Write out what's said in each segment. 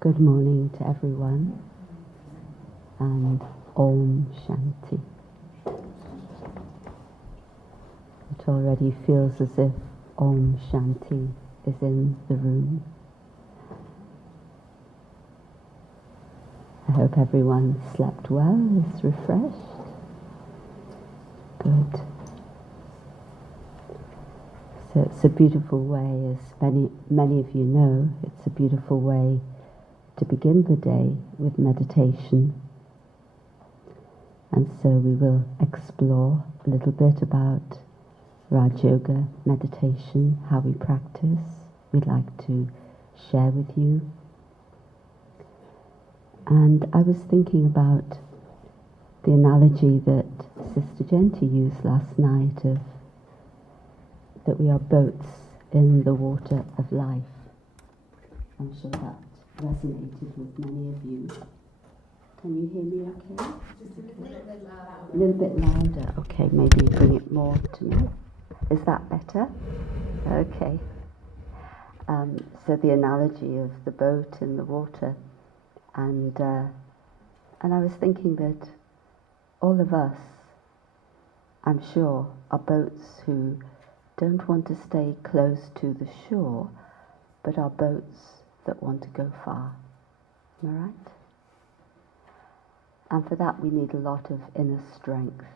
Good morning to everyone, and Om Shanti. It already feels as if Om Shanti is in the room. I hope everyone slept well, is refreshed. Good. So it's a beautiful way, as many of you know, it's a beautiful way to begin the day with meditation. And so we will explore a little bit about Raj Yoga meditation, how we practice. We'd like to share with you. And I was thinking about the analogy that Sister Genti used last night of that we are boats in the water of life. I'm sure that resonated with many of you. Can you hear me okay? Just a little bit louder. A little bit louder. Okay, maybe bring it more to me. Is that better? Okay. So the analogy of the boat in the water, and I was thinking that all of us, I'm sure, are boats who don't want to stay close to the shore, but are boats that want to go far. Am I right? And for that we need a lot of inner strength.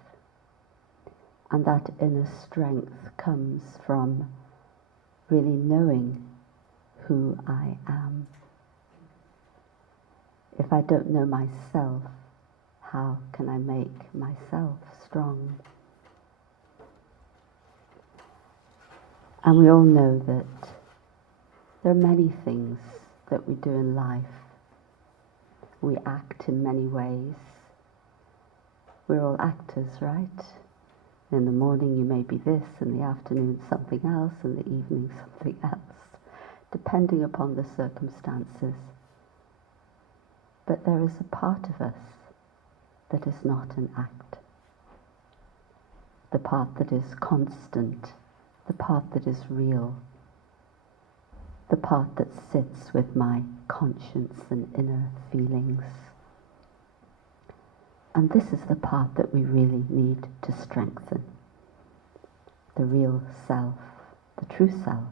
And that inner strength comes from really knowing who I am. If I don't know myself, how can I make myself strong? And we all know that there are many things that we do in life. We act in many ways. We're all actors, right? In the morning you may be this, in the afternoon something else, in the evening something else, depending upon the circumstances. But there is a part of us that is not an act. The part that is constant, the part that is real, the part that sits with my conscience and inner feelings. And this is the part that we really need to strengthen. The real self, the true self.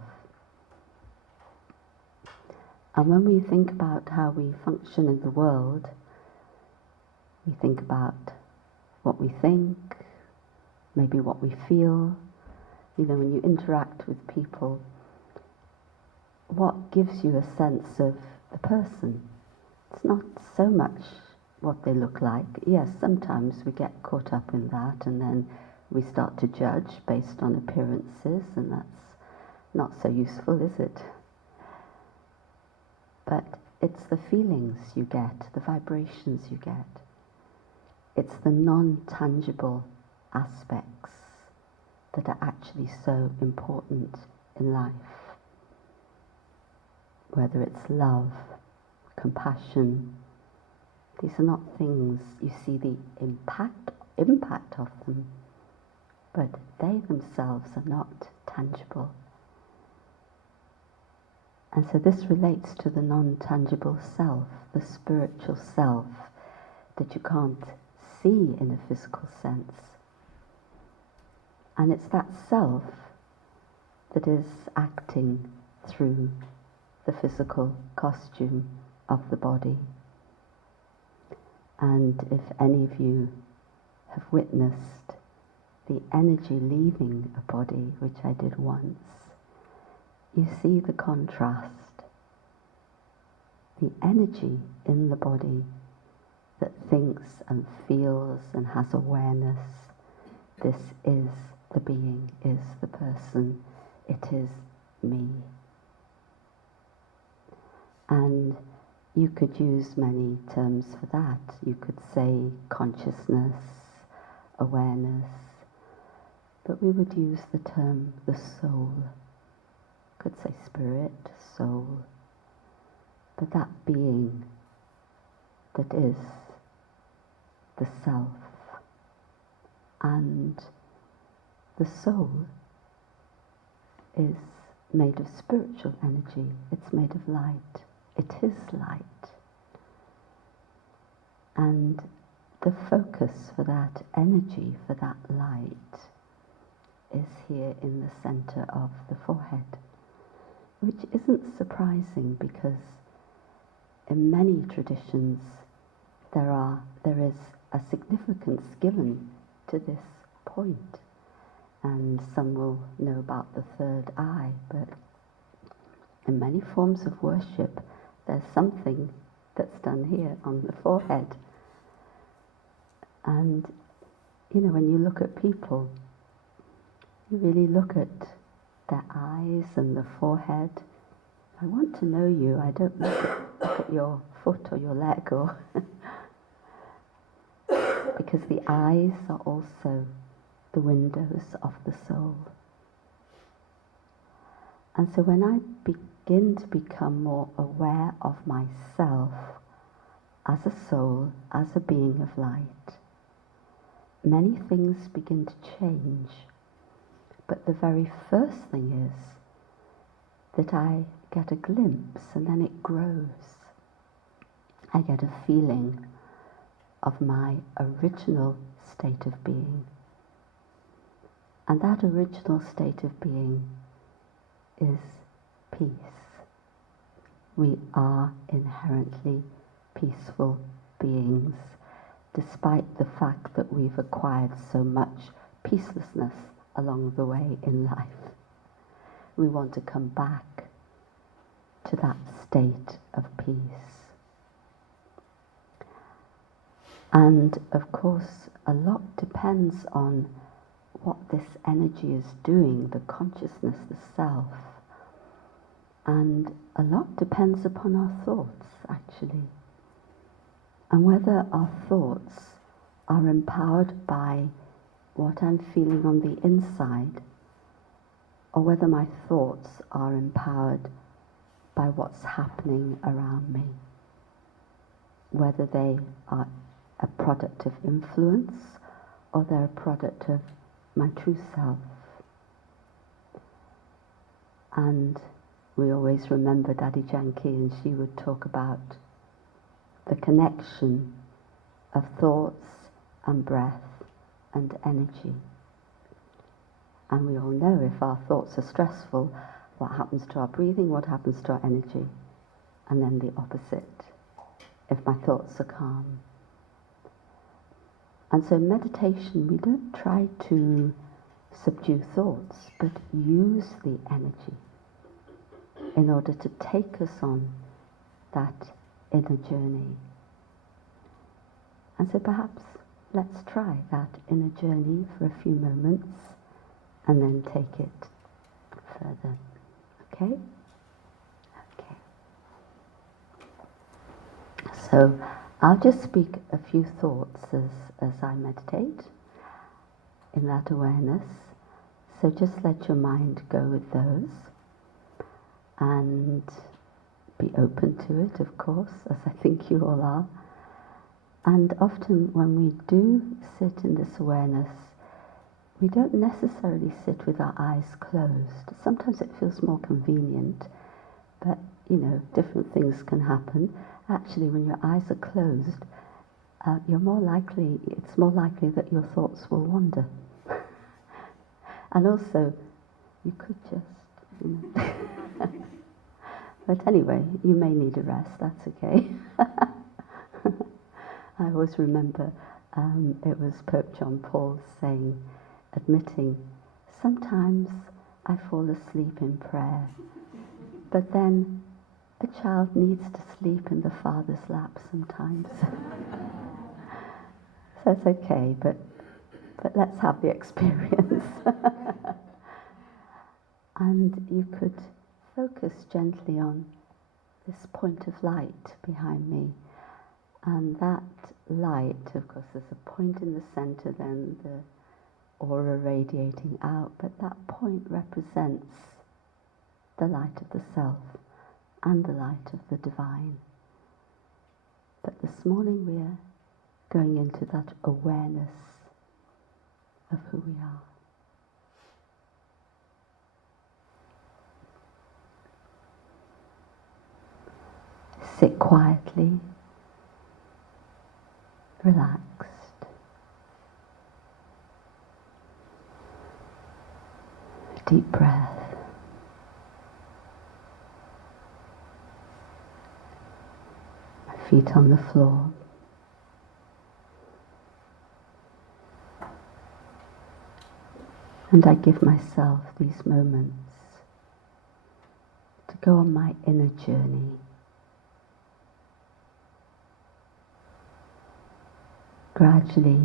And when we think about how we function in the world, we think about what we think, maybe what we feel. You know, when you interact with people, what gives you a sense of the person? It's not so much what they look like. Yes, sometimes we get caught up in that and then we start to judge based on appearances, and that's not so useful, is it? But it's the feelings you get, the vibrations you get. It's the non-tangible aspects that are actually so important in life. Whether it's love, compassion, these are not things you see the impact of them, but they themselves are not tangible. And so this relates to the non-tangible self, the spiritual self that you can't see in a physical sense. And it's that self that is acting through the physical costume of the body. And if any of you have witnessed the energy leaving a body, which I did once, you see the contrast. The energy in the body that thinks and feels and has awareness, this is the being, is the person, it is me. And you could use many terms for that. You could say consciousness, awareness, but we would use the term the soul. Could say spirit, soul, but that being that is the self. And the soul is made of spiritual energy, it's made of light. It is light. And the focus for that energy, for that light, is here in the center of the forehead, which isn't surprising because in many traditions there is a significance given to this point. And some will know about the third eye, but in many forms of worship, there's something that's done here on the forehead. And, when you look at people, you really look at their eyes and the forehead. I want to know you. I don't look at your foot or your leg, or because the eyes are also the windows of the soul. And so when I begin to become more aware of myself as a soul, as a being of light, many things begin to change. But the very first thing is that I get a glimpse and then it grows. I get a feeling of my original state of being. And that original state of being is peace. We are inherently peaceful beings, despite the fact that we've acquired so much peacelessness along the way in life. We want to come back to that state of peace. And of course, a lot depends on what this energy is doing, the consciousness, the self. And a lot depends upon our thoughts, actually. And whether our thoughts are empowered by what I'm feeling on the inside, or whether my thoughts are empowered by what's happening around me. Whether they are a product of influence, or they're a product of my true self. And we always remember Daddy Janki, and she would talk about the connection of thoughts and breath and energy. And we all know if our thoughts are stressful, what happens to our breathing, what happens to our energy. And then the opposite, if my thoughts are calm. And so in meditation, we don't try to subdue thoughts, but use the energy in order to take us on that inner journey. And so perhaps let's try that inner journey for a few moments and then take it further. Okay? Okay. So I'll just speak a few thoughts as I meditate in that awareness. So just let your mind go with those and be open to it, of course, as I think you all are. And often when we do sit in this awareness, we don't necessarily sit with our eyes closed. Sometimes it feels more convenient, but different things can happen. Actually, when your eyes are closed, it's more likely that your thoughts will wander. And also, you could just, But anyway, you may need a rest, that's okay. I always remember it was Pope John Paul admitting, sometimes I fall asleep in prayer, but then a child needs to sleep in the father's lap sometimes. So it's okay, but let's have the experience. And you could focus gently on this point of light behind me. And that light, of course, there's a point in the center, then the aura radiating out, but that point represents the light of the self and the light of the divine. But this morning we are going into that awareness of who we are. sit quietly, relaxed. Deep breath. Feet on the floor. And I give myself these moments to go on my inner journey. Gradually,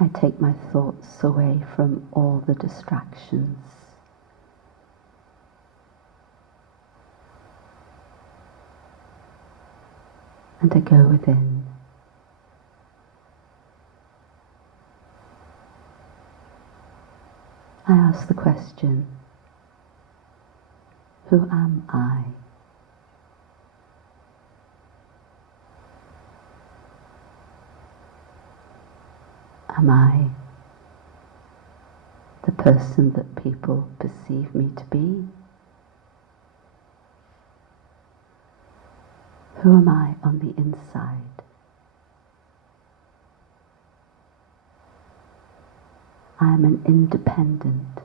I take my thoughts away from all the distractions. And I go within. I ask the question, who am I? Am I the person that people perceive me to be? Who am I on the inside? I am an independent,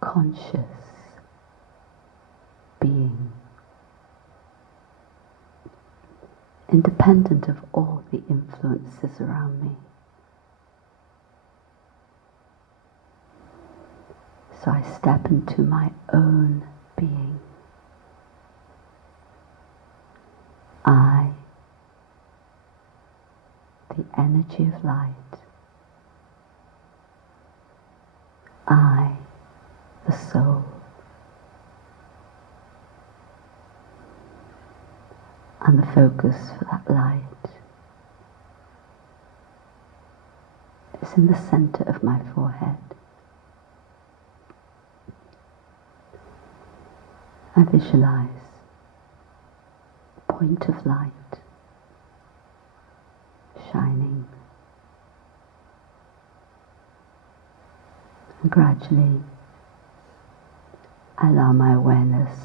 conscious being, independent of all the influences around me. So I step into my own being. I, the energy of light. I, the soul. And the focus for that light is in the center of my forehead. I visualize a point of light shining. And gradually, I allow my awareness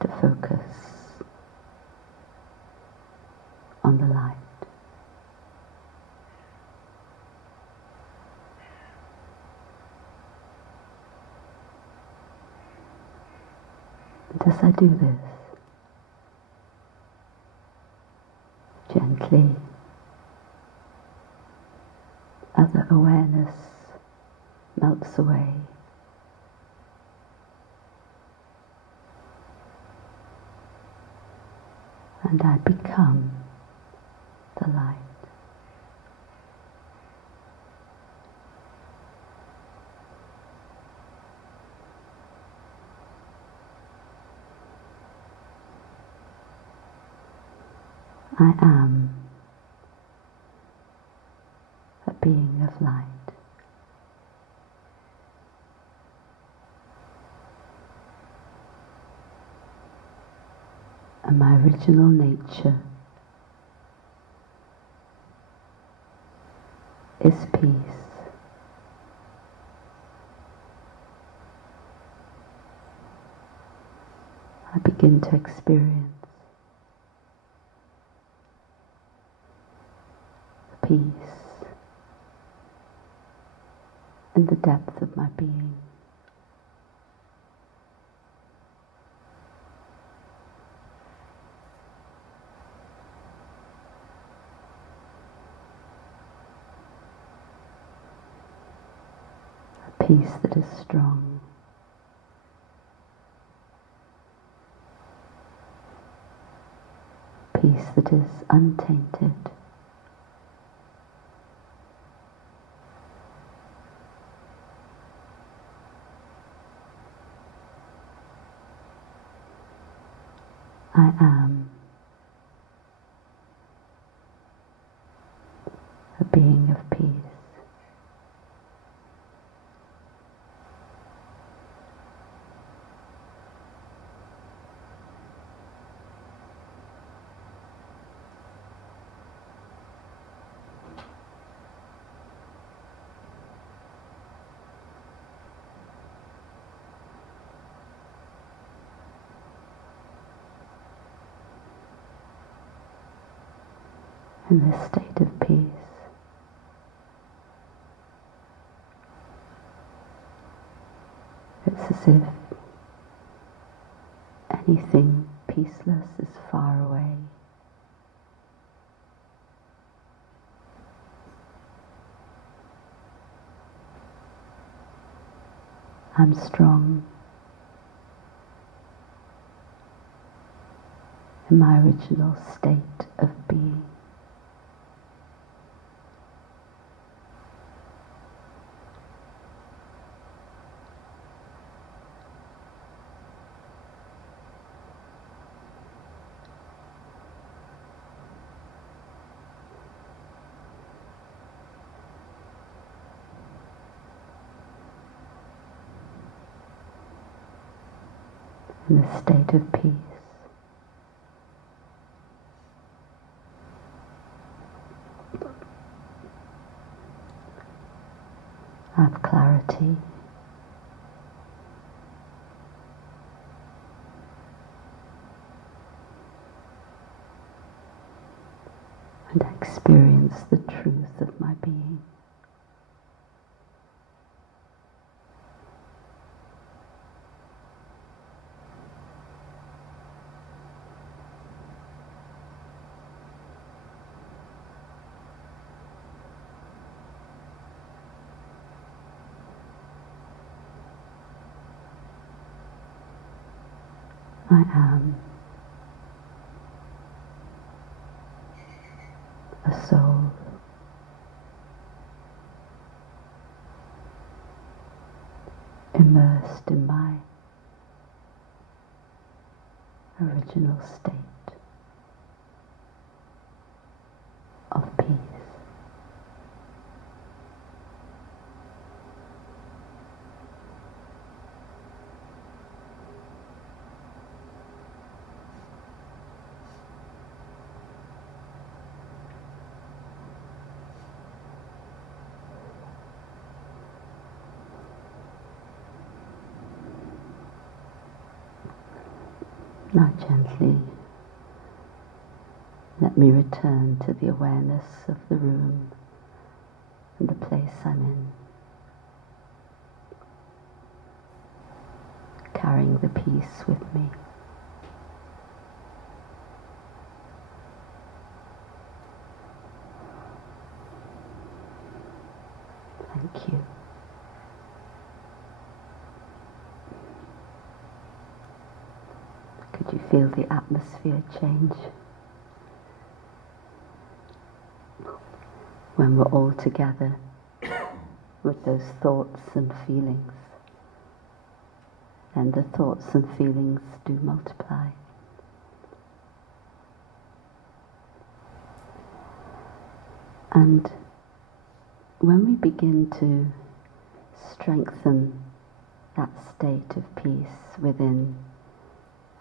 to focus on the light. And as I do this, gently, other awareness melts away. And I become the light. I am a being of light. And my original nature is peace. I begin to experience peace in the depth of my being. A peace that is strong. Peace that is untainted. I am a being of peace. in this state of peace. It's as if anything peaceless is far away. I'm strong in my original state of being. In a state of peace. I have clarity. And I experience the truth of my being. I am a soul immersed in my original state of peace. Now gently let me return to the awareness of the room and the place I'm in, carrying the peace with me. Thank you. Could you feel the atmosphere change when we're all together with those thoughts and feelings? Then the thoughts and feelings do multiply. And when we begin to strengthen that state of peace within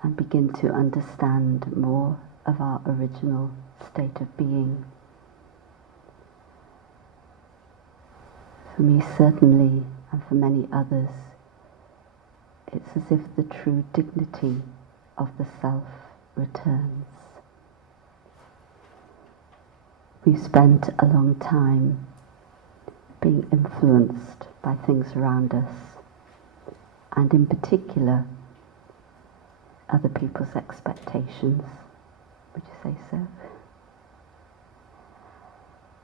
and begin to understand more of our original state of being, for me certainly, and for many others, it's as if the true dignity of the self returns. We've spent a long time being influenced by things around us, and in particular, other people's expectations. Would you say so?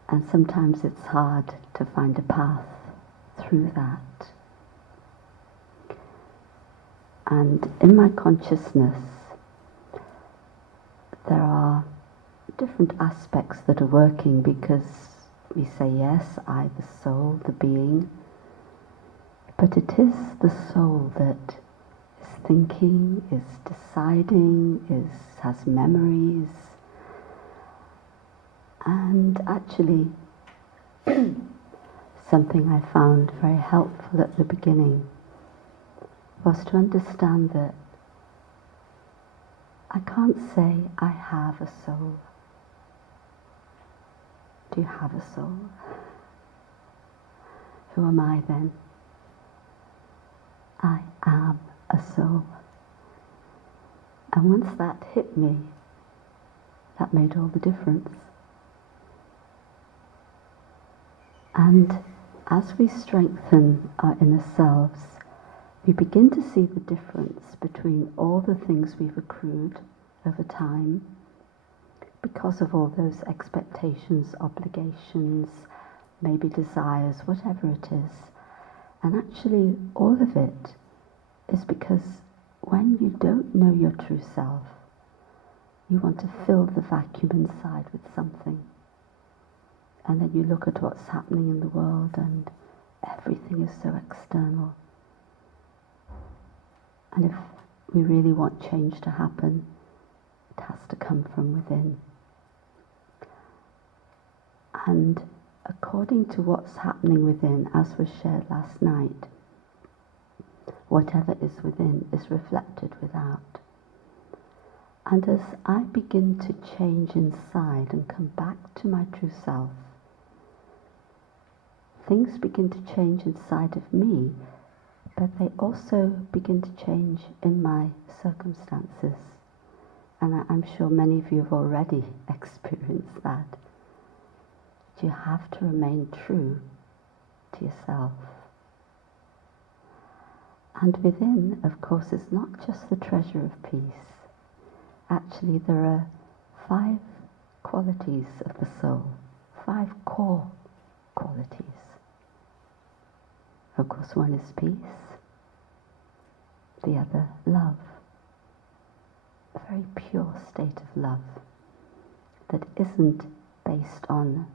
And sometimes it's hard to find a path through that. And in my consciousness, there are different aspects that are working, because we say, yes, I, the soul, the being, but it is the soul that is thinking, is deciding, has memories. And actually, something I found very helpful at the beginning was to understand that I can't say I have a soul. Do you have a soul? Who am I then? I am a soul. And once that hit me, that made all the difference. And as we strengthen our inner selves, we begin to see the difference between all the things we've accrued over time because of all those expectations, obligations, maybe desires, whatever it is. And actually, all of it is because when you don't know your true self, you want to fill the vacuum inside with something. And then you look at what's happening in the world and everything is so external. And if we really want change to happen, it has to come from within. And according to what's happening within, as was shared last night, whatever is within is reflected without. And as I begin to change inside and come back to my true self, things begin to change inside of me, but they also begin to change in my circumstances. And I'm sure many of you have already experienced that. You have to remain true to yourself. And within, of course, is not just the treasure of peace. Actually, there are 5 qualities of the soul, 5 core qualities. Of course, one is peace, the other love, a very pure state of love that isn't based on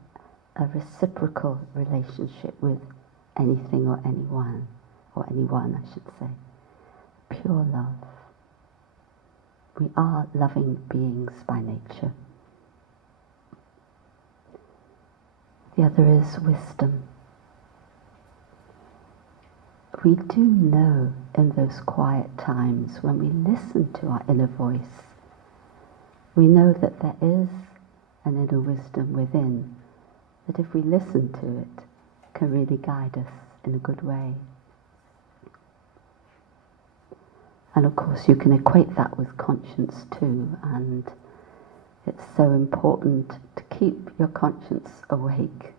a reciprocal relationship with anything or anyone, I should say. Pure love. We are loving beings by nature. The other is wisdom. We do know in those quiet times when we listen to our inner voice, we know that there is an inner wisdom within, that if we listen to it, can really guide us in a good way. And of course you can equate that with conscience too, and it's so important to keep your conscience awake,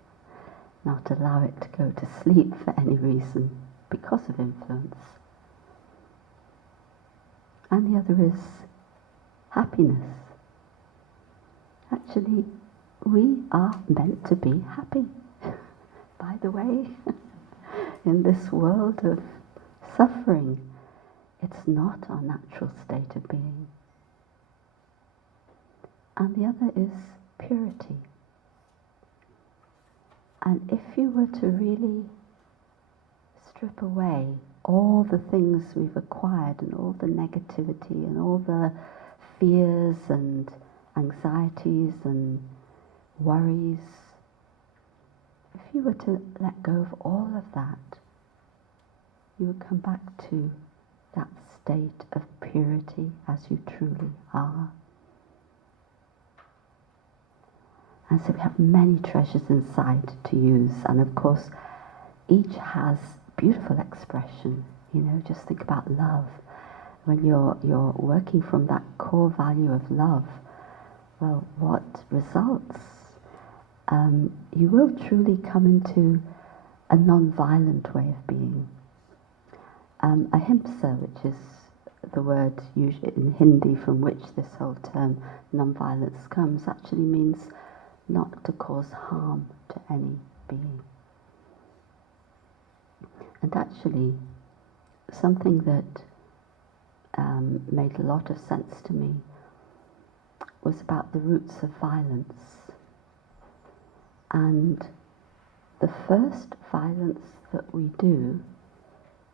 not allow it to go to sleep for any reason because of influence. And the other is happiness. Actually, we are meant to be happy. By the way, in this world of suffering, it's not our natural state of being. And the other is purity. And if you were to really strip away all the things we've acquired and all the negativity and all the fears and anxieties and worries, if you were to let go of all of that, you would come back to that state of purity as you truly are. And so we have many treasures inside to use, and of course each has beautiful expression. You know, just think about love. When you're working from that core value of love, well, what results? You will truly come into a non-violent way of being. Ahimsa, which is the word usually in Hindi from which this whole term non-violence comes, actually means not to cause harm to any being. And actually, something that made a lot of sense to me was about the roots of violence. And the first violence that we do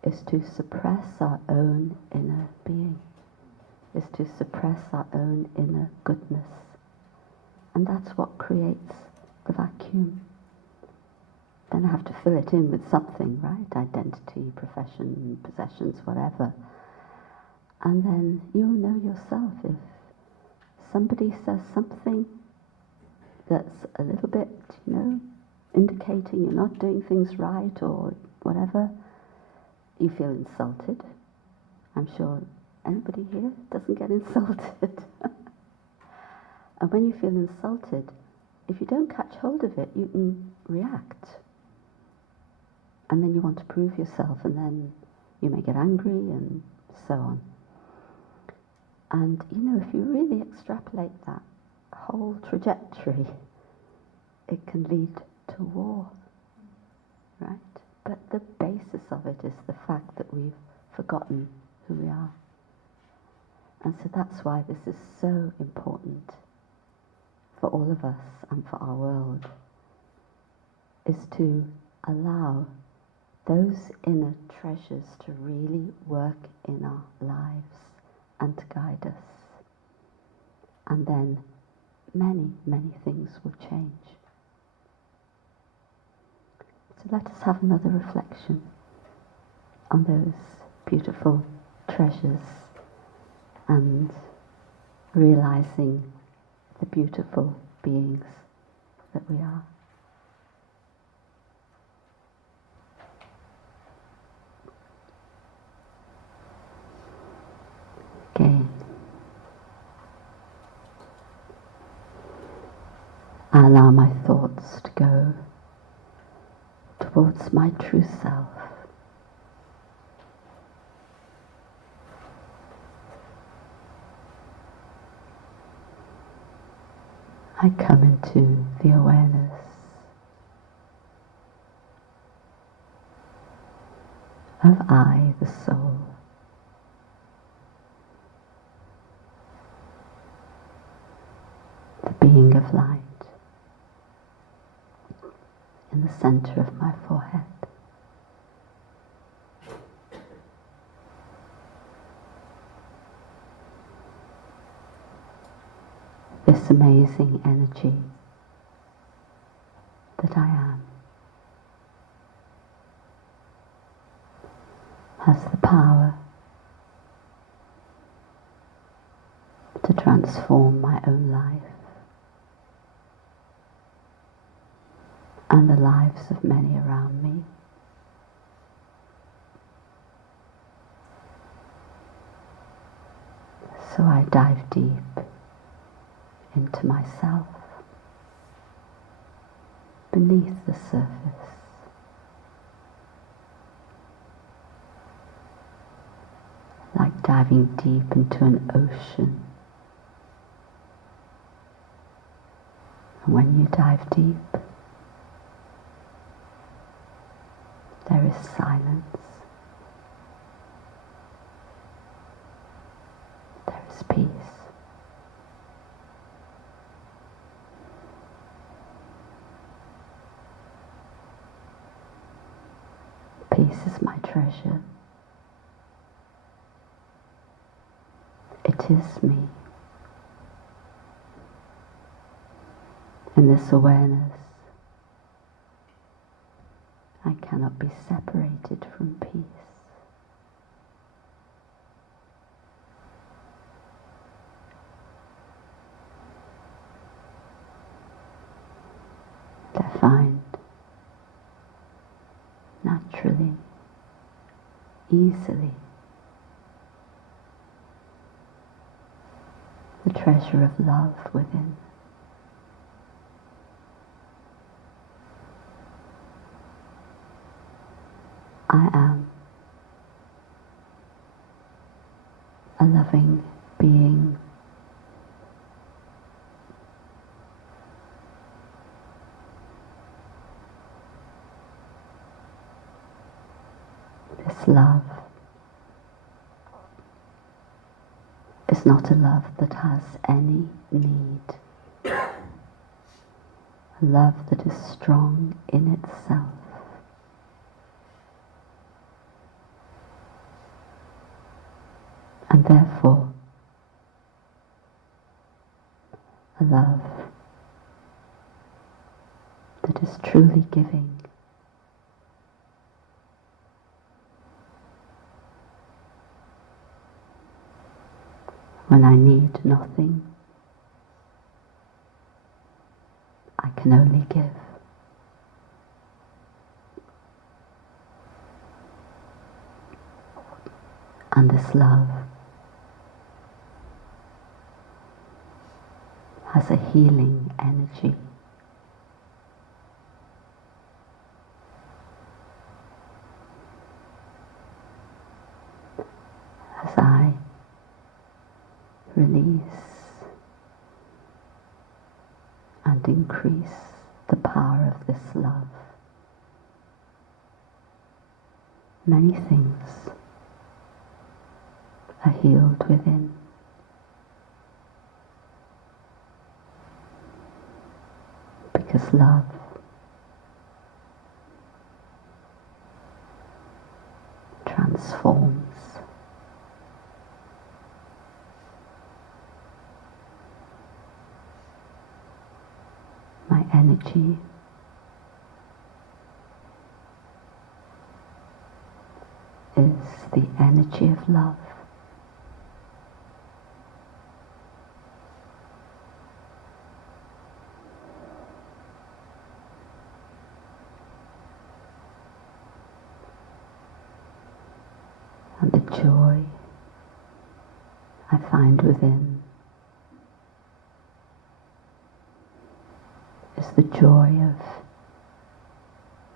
is to suppress our own inner being, is to suppress our own inner goodness. And that's what creates the vacuum. Then I have to fill it in with something, right? Identity, profession, possessions, whatever. And then you'll know yourself if somebody says something that's a little bit, indicating you're not doing things right or whatever, you feel insulted. I'm sure anybody here doesn't get insulted. And when you feel insulted, if you don't catch hold of it, you can react. And then you want to prove yourself, and then you may get angry and so on. And if you really extrapolate that whole trajectory, it can lead to war, right? But the basis of it is the fact that we've forgotten who we are. And so that's why this is so important for all of us and for our world, is to allow those inner treasures to really work in our lives and to guide us. And then many, many things will change. So let us have another reflection on those beautiful treasures and realizing the beautiful beings that we are. Again, I allow my thoughts to go towards my true self. I come into the awareness of I, the soul. The being of light in the center of my forehead. This amazing energy that I am has the power to transform my own life and the lives of many around me. So I dive deep into myself, beneath the surface. Like diving deep into an ocean. And when you dive deep, there is silence. There is peace. Peace is my treasure. It is me. In this awareness, I cannot be separated from peace. And I find naturally, easily, the treasure of love within. I am a loving being. This love is not a love that has any need. A love that is strong in itself. And therefore, a love that is truly giving. When I need nothing, I can only give. And this love has a healing energy. release and increase the power of this love. Many things are healed within. Because love transforms. My energy is the energy of love. And the joy I find within is the joy of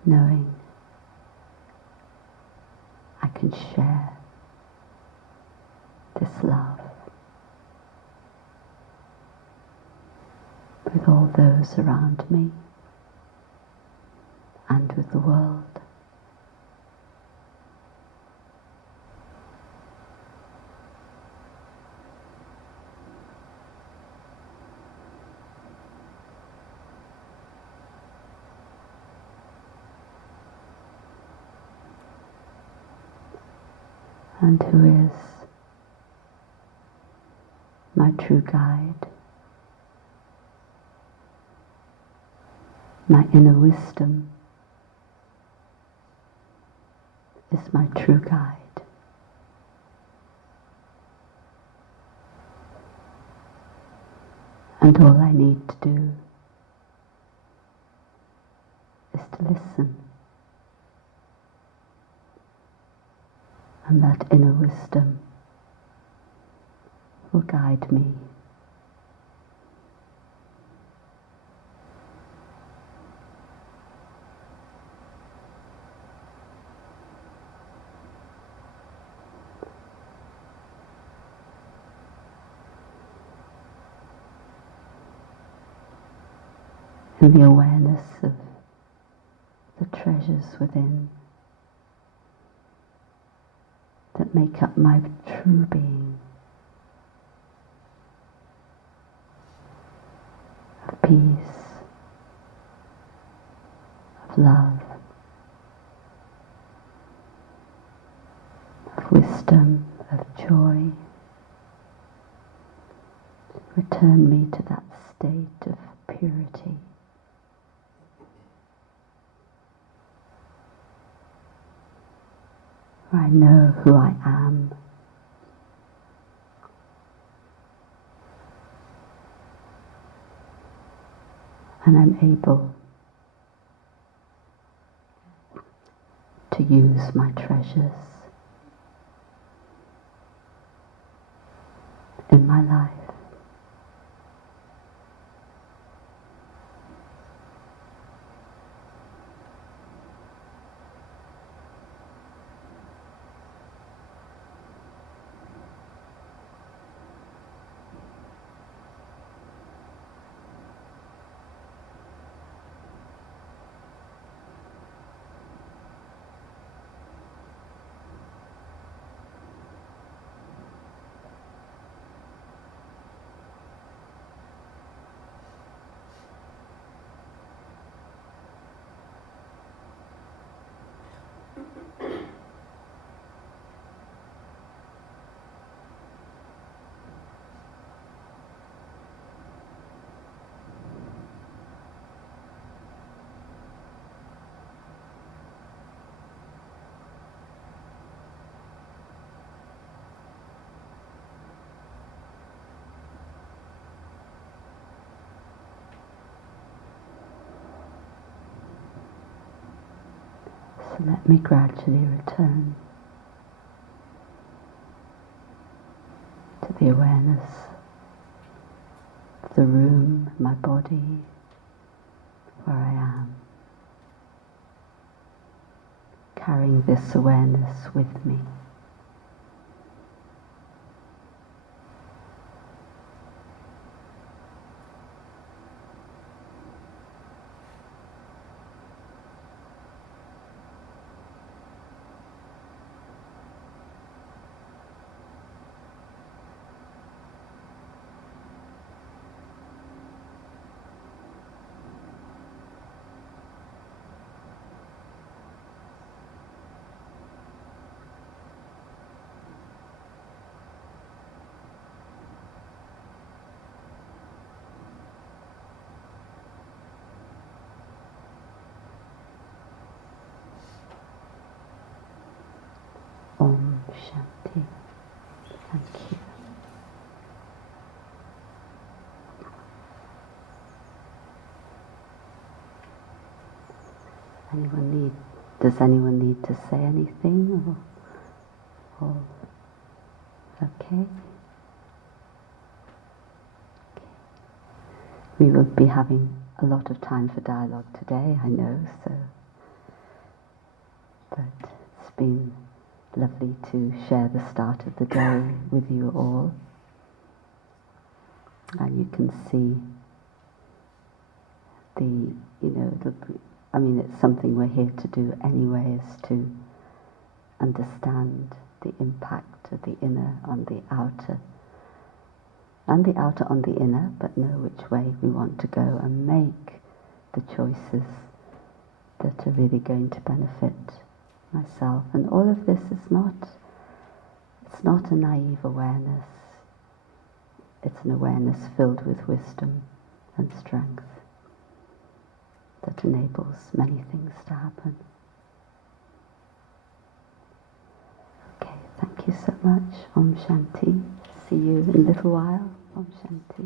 knowing I can share this love with all those around me and with the world. And who is my true guide, my inner wisdom is my true guide. And all I need to do is to listen. And that inner wisdom will guide me. In the awareness of the treasures within that make up my true being, of peace, of love, of wisdom, of joy. Return me to that state of purity. Where I know who I am. And I'm able to use my treasures in my life. So let me gradually return to the awareness of the room, my body, where I am, carrying this awareness with me. Shanti. Thank you. Does anyone need to say anything or okay? We will be having a lot of time for dialogue today, I know, but it's been lovely to share the start of the day with you all. And you can see it's something we're here to do anyway, is to understand the impact of the inner on the outer, and the outer on the inner, but know which way we want to go and make the choices that are really going to benefit myself. And all of this is it's not a naive awareness. It's an awareness filled with wisdom and strength that enables many things to happen. Okay, thank you so much. Om Shanti. See you in a little while. Om Shanti.